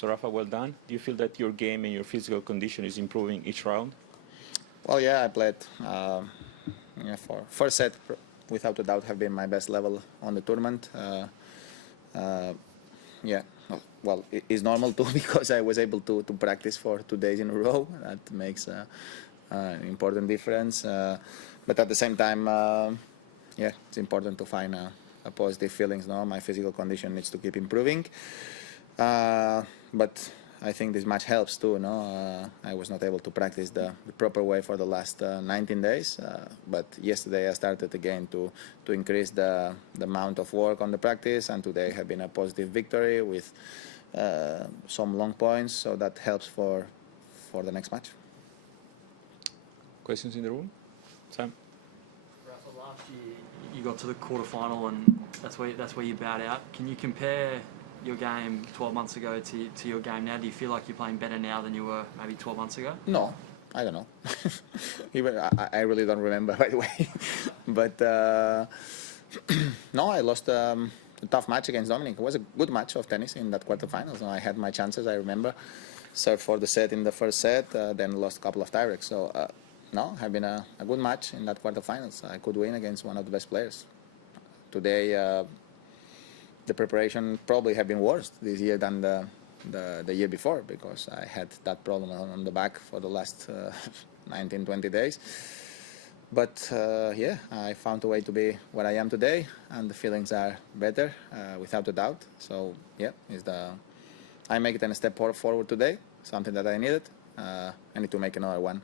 So Rafa, well done. Do you feel that your game and your physical condition is improving each round? Well, yeah, I played for first set, without a doubt, have been my best level on the tournament. Yeah, well, it's normal too because I was able to practice for 2 days in a row. That makes an important difference. But at the same time, yeah, it's important to find a positive feelings. No, my physical condition needs to keep improving. But I think this match helps too. No, I was not able to practice the proper way for the last 19 days. But yesterday I started again to increase the amount of work on the practice, and today have been a positive victory with some long points. So that helps for the next match. Questions in the room? Sam? Rafa, last year you got to the quarterfinal and that's where you bowed out. Can you compare your game 12 months ago to your game now? Do you feel like you're playing better now than you were maybe 12 months ago? No, I don't know. Even I really don't remember, by the way. But no, I lost a tough match against Dominic. It was a good match of tennis in that quarterfinals. I had my chances, I remember. Served for the set in the first set, then lost a couple of tiebreaks. So no, have been a good match in that quarterfinals. I could win against one of the best players. Today, the preparation probably have been worse this year than the year before, because I had that problem on the back for the last 19, 20 days. But yeah, I found a way to be where I am today, and the feelings are better, without a doubt. So yeah, I make it a step forward today, something that I needed. I need to make another one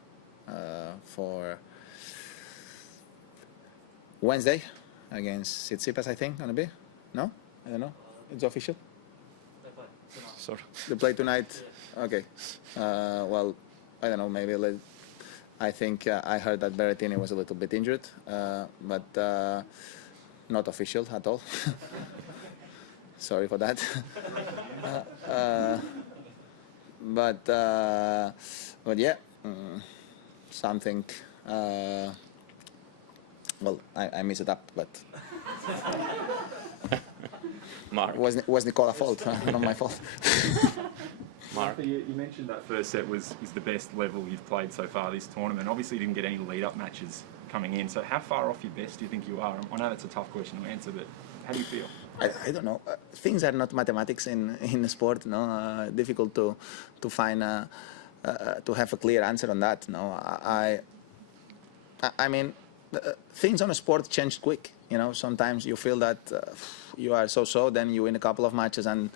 for Wednesday against Tsitsipas, I think, gonna be. No? I don't know. It's official? They play tonight. Sorry. They play tonight? Yeah. Okay. Well, I don't know, maybe I think I heard that Berrettini was a little bit injured, but not official at all. Sorry for that. But yeah, something. Well, I messed it up, but Mark. was Nicola's fault, not my fault. Mark. You mentioned that first set is the best level you've played so far this tournament. Obviously, you didn't get any lead-up matches coming in. So how far off your best do you think you are? I know that's a tough question to answer, but how do you feel? I don't know. Things are not mathematics in sport. No, difficult to find to have a clear answer on that. No, I mean, things on a sport change quick. You know, sometimes you feel that you are so, then you win a couple of matches and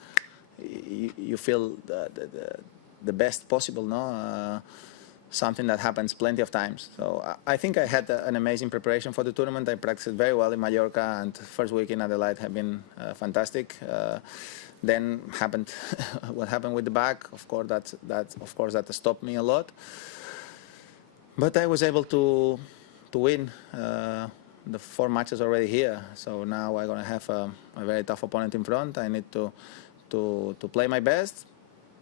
you feel the best possible. No, something that happens plenty of times. So I think I had an amazing preparation for the tournament. I practiced very well in Mallorca, and first week in Adelaide have been fantastic. Then happened what happened with the back. Of course, that stopped me a lot. But I was able to win the 4 matches already here. So now I'm gonna have a very tough opponent in front. I need to play my best.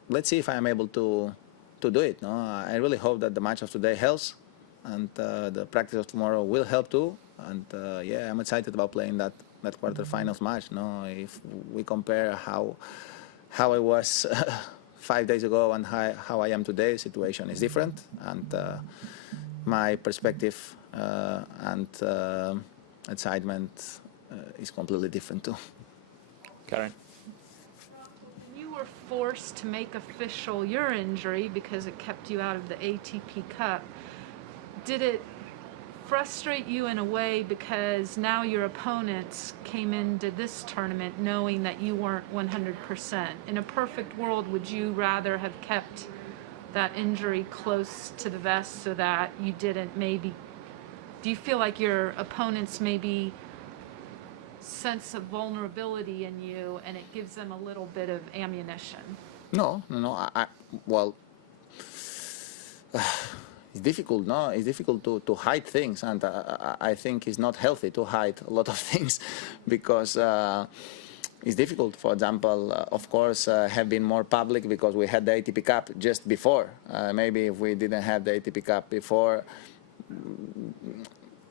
Let's see if I am able to do it. No, I really hope that the match of today helps, and the practice of tomorrow will help too. And yeah, I'm excited about playing that quarterfinals match. No, if we compare how I was 5 days ago and how I am today, the situation is different, and my perspective and excitement is completely different too. Karen. You were forced to make official your injury because it kept you out of the ATP Cup. Did it frustrate you in a way because now your opponents came into this tournament knowing that you weren't 100%? In a perfect world, would you rather have kept that injury close to the vest so that you didn't maybe... Do you feel like your opponents maybe sense of vulnerability in you and it gives them a little bit of ammunition? No. Well, it's difficult. No, it's difficult to hide things, and I think it's not healthy to hide a lot of things because it's difficult. For example, of course, have been more public because we had the ATP Cup just before. Maybe if we didn't have the ATP Cup before,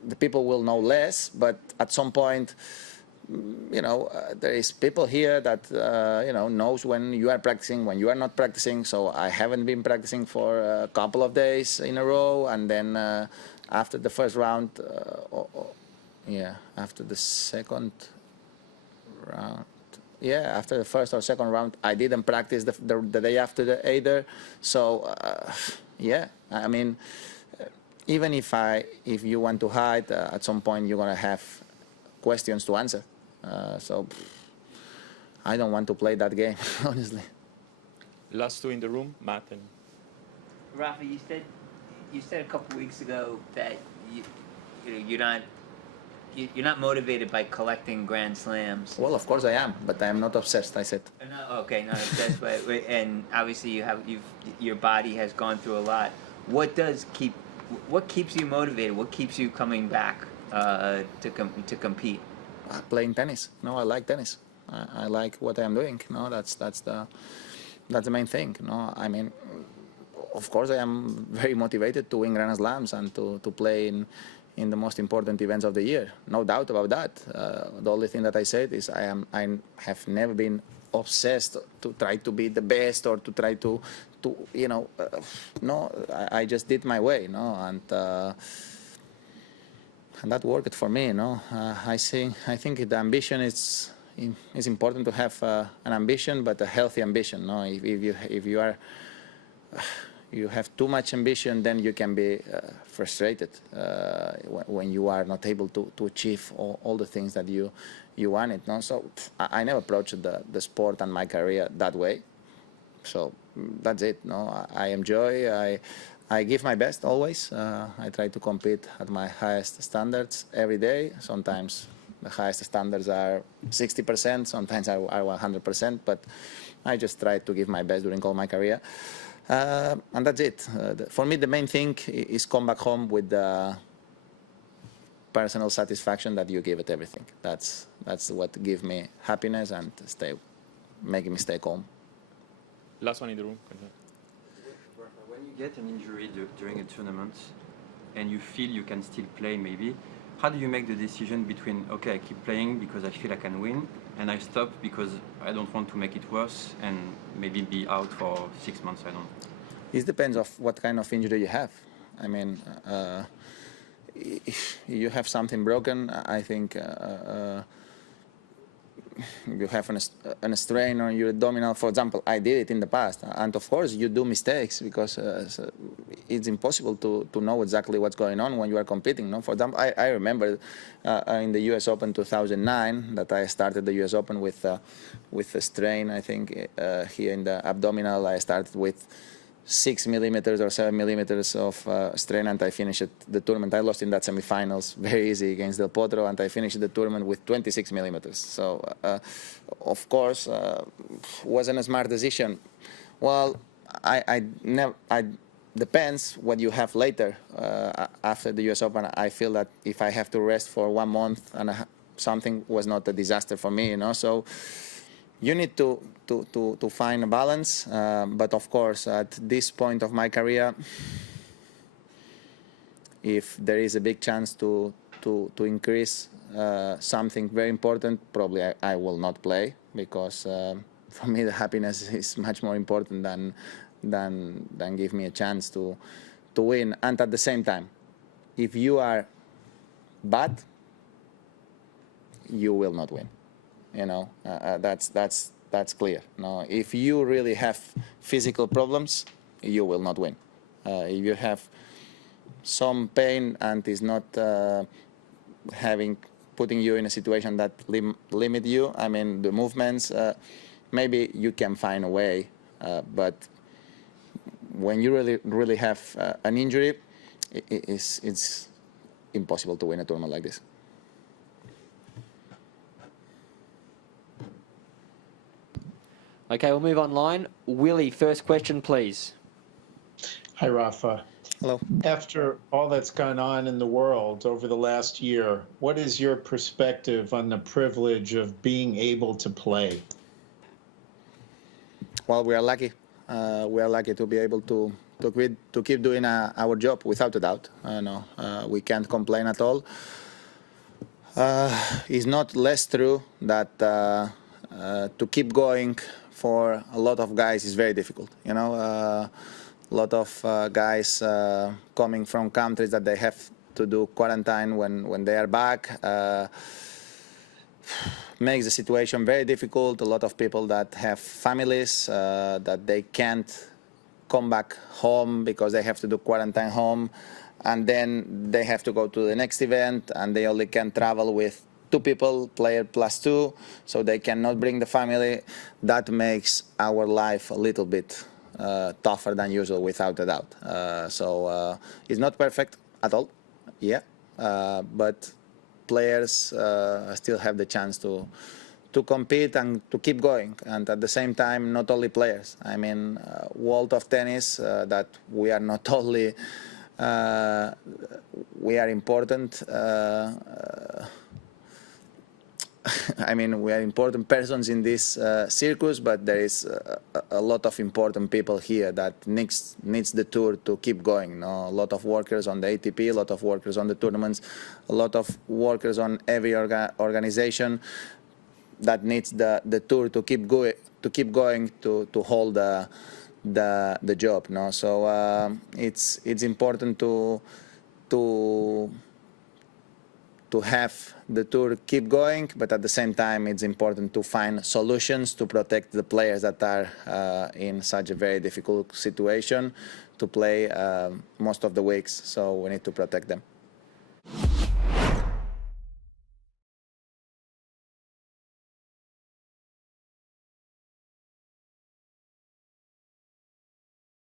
the people will know less, but at some point there is people here that knows when you are practicing, when you are not practicing. So I haven't been practicing for a couple of days in a row, and then after the first round, after the second round. Yeah, after the first or second round, I didn't practice the day after either. So, I mean, even if you want to hide, at some point you're gonna have questions to answer. So, I don't want to play that game, honestly. Last two in the room, Matt and Rafa, you said a couple weeks ago that you're not motivated by collecting Grand Slams. Well, of course I am, but I am not obsessed. I said. No, okay, not obsessed, but and obviously your body has gone through a lot. What keeps you motivated? What keeps you coming back to compete? Playing tennis. No, I like tennis. I like what I'm doing. No, that's the main thing. No, I mean, of course I am very motivated to win Grand Slams and to play in the most important events of the year. No doubt about that. The only thing that I said is I have never been obsessed to try to be the best or to try to no, I just did my way, no, and that worked for me, no. I think the ambition is important to have an ambition, but a healthy ambition, no. If you have too much ambition, then you can be frustrated when you are not able to achieve all the things that you wanted. No? So I never approached the sport and my career that way. So that's it. No, I enjoy. I give my best always. I try to compete at my highest standards every day. Sometimes the highest standards are 60%. Sometimes are 100%. But I just try to give my best during all my career. And that's it. For me, the main thing is come back home with the personal satisfaction that you give it everything. That's what gives me happiness and making me stay calm. last one in the room. When you get an injury during a tournament and you feel you can still play maybe, how do you make the decision between, okay, I keep playing because I feel I can win, and I stop because I don't want to make it worse and maybe be out for 6 months, I don't know. It depends of what kind of injury you have. I mean, if you have something broken, I think you have a strain on your abdominal, for example. I did it in the past, and of course you do mistakes because it's impossible to know exactly what's going on when you are competing. No, for example, I remember in the U.S. Open 2009 that I started the U.S. Open with a strain. I think here in the abdominal, I started with 6 millimeters or 7 millimeters of strain, and I finished the tournament. I lost in that semifinals very easy against Del Potro, and I finished the tournament with 26 millimeters. So, of course, wasn't a smart decision. Well, I depends what you have later after the U.S. Open. I feel that if I have to rest for 1 month and something was not a disaster for me, you know. So you need to find a balance, but of course, at this point of my career, if there is a big chance to increase something very important, probably I will not play, because for me the happiness is much more important than give me a chance to win. And at the same time, if you are bad, you will not win. You know, that's clear. No, if you really have physical problems, you will not win. If you have some pain and is not putting you in a situation that limit you, I mean the movements, maybe you can find a way. But when you really have an injury, it's impossible to win a tournament like this. Okay, we'll move online. Willie, first question, please. Hi, Rafa. Hello. After all that's gone on in the world over the last year, what is your perspective on the privilege of being able to play? Well, we are lucky. We are lucky to be able to keep doing our job, without a doubt. No, we can't complain at all. It's not less true that to keep going for a lot of guys is very difficult. A lot of guys coming from countries that they have to do quarantine when they are back makes the situation very difficult. A lot of people that have families that they can't come back home because they have to do quarantine home, and then they have to go to the next event, and they only can travel with 2 people, player plus 2, so they cannot bring the family. That makes our life a little bit tougher than usual, without a doubt. So it's not perfect at all, yeah, but players still have the chance to compete and to keep going. And at the same time, not only players. I mean, world of tennis, that we are not only, we are important, I mean, we are important persons in this circus, but there is a lot of important people here that needs the tour to keep going. A lot of workers on the ATP, a lot of workers on the tournaments, a lot of workers on every organization that needs the tour to keep going to hold the job. So it's important to have the tour keep going, but at the same time it's important to find solutions to protect the players that are in such a very difficult situation to play most of the weeks, so we need to protect them.